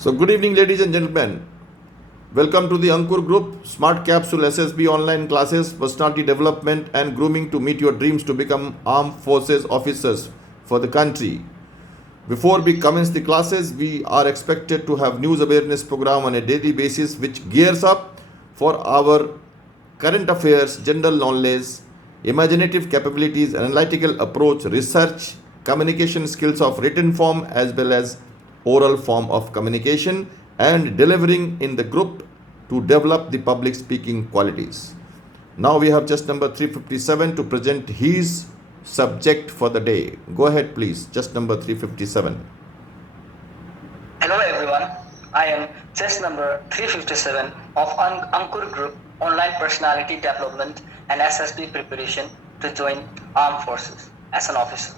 So, good evening, ladies and gentlemen. Welcome to the Ankur Group Smart Capsule SSB online classes, personality development and grooming to meet your dreams to become armed forces officers for the country. Before we commence the classes, we are expected to have news awareness program on a daily basis which gears up for our current affairs, general knowledge, imaginative capabilities, analytical approach, research, communication skills of written form as well as oral form of communication, and delivering in the group to develop the public speaking qualities. Now we have just number 357 to present his subject for the day. Go ahead, please. Just number 357. Hello everyone, I am chess number 357 of Ankur Group Online Personality Development and SSB Preparation to join Armed Forces as an officer.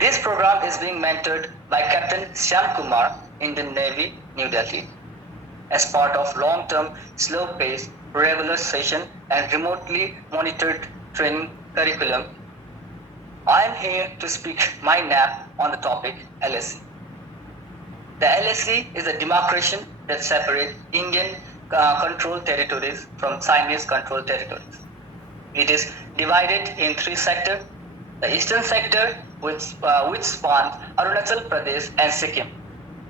This program is being mentored by Captain Shyam Kumar, Indian Navy, New Delhi, as part of long-term, slow-paced, regular session and remotely monitored training curriculum. I am here to speak my nap on the topic LSE. The LSE is a demarcation that separates Indian controlled territories from Chinese controlled territories. It is divided in three sectors: the eastern sector, which spans Arunachal Pradesh and Sikkim,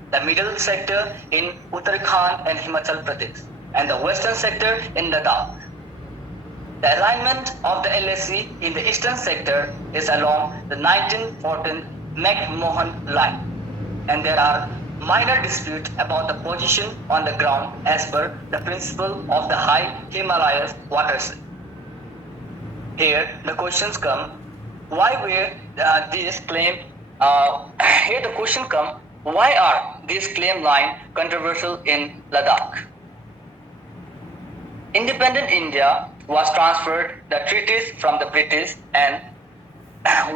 the middle sector in Uttarakhand and Himachal Pradesh, and the western sector in Ladakh. The alignment of the LSE in the eastern sector is along the 1914 McMahon line, and there are minor disputes about the position on the ground as per the principle of the high Himalayas watershed. Here the questions come: why were these claimed? Here the question come: why are these claim line controversial in Ladakh? Independent India was transferred the treaties from the British, and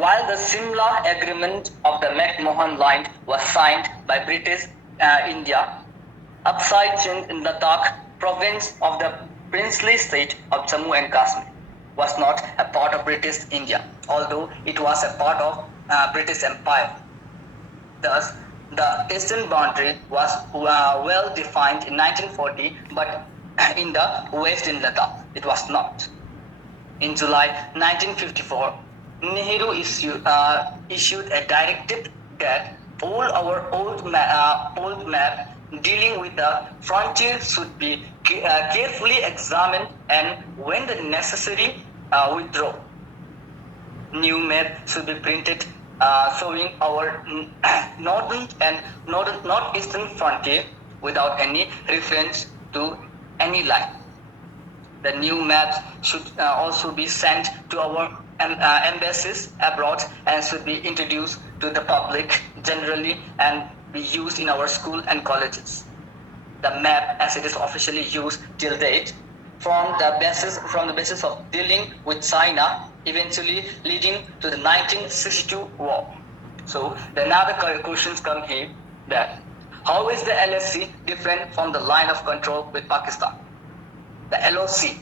while the Simla Agreement of the McMahon Line was signed by British India, Upside Chind in Ladakh province of the princely state of Jammu and Kashmir was not a part of British India, although it was a part of British Empire. Thus, the eastern boundary was well defined in 1940, but in the west in Ladakh, it was not. In July 1954, Nehru issued a directive that all our old map dealing with the frontier should be carefully examined and, when the necessary, withdraw. New map should be printed showing our northern and northeastern frontier without any reference to any line. The new maps should also be sent to our embassies abroad and should be introduced to the public generally and be used in our school and colleges. The map, as it is officially used till date, from the basis of dealing with China, eventually leading to the 1962 war. So the another questions come here: that how is the LSC different from the line of control with Pakistan? The LOC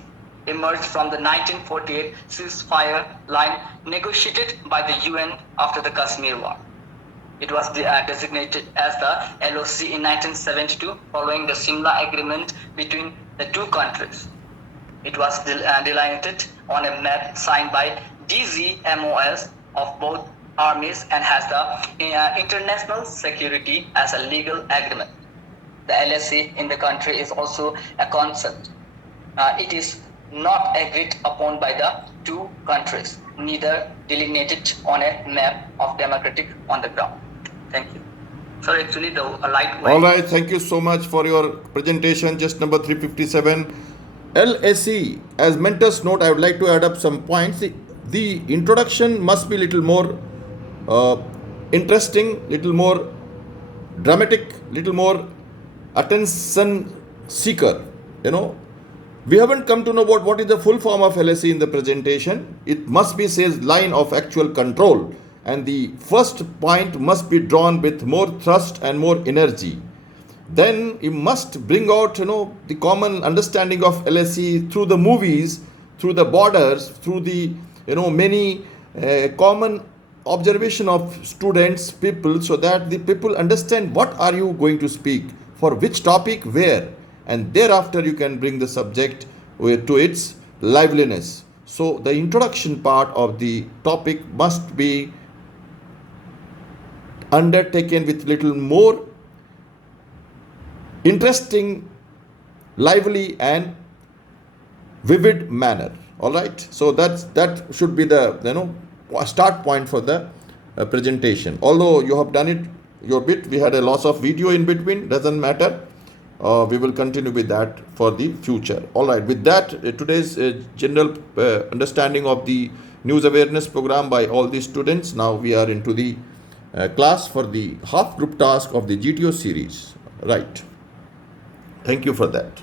emerged from the 1948 ceasefire line negotiated by the UN after the Kashmir War. It was designated as the LOC in 1972 following the Simla Agreement between the two countries. It was delineated on a map signed by DGMOS of both armies and has the international security as a legal agreement. The LSC in the country is also a concept. It is not agreed upon by the two countries, neither delineated on a map of democratic on the ground. Thank you. So actually the light way. All right, thank you so much for your presentation. Just number 357. LSE, as mentor's note, I would like to add up some points. The introduction must be little more interesting, little more dramatic, little more attention seeker. We haven't come to know about what is the full form of LSE in the presentation. It must be says line of actual control, and the first point must be drawn with more thrust and more energy. Then you must bring out the common understanding of LSE through the movies, through the borders, through the many common observation of students, people, so that the people understand what are you going to speak, for which topic, where, and thereafter you can bring the subject to its liveliness. So the introduction part of the topic must be undertaken with little more interesting, lively, and vivid manner. All right, so that should be the start point for the presentation. Although you have done it your bit, we had a loss of video in between, doesn't matter. We will continue with that for the future. All right, with that, today's general understanding of the news awareness program by all the students. Now we are into the class for the half group task of the GTO series. Right. Thank you for that.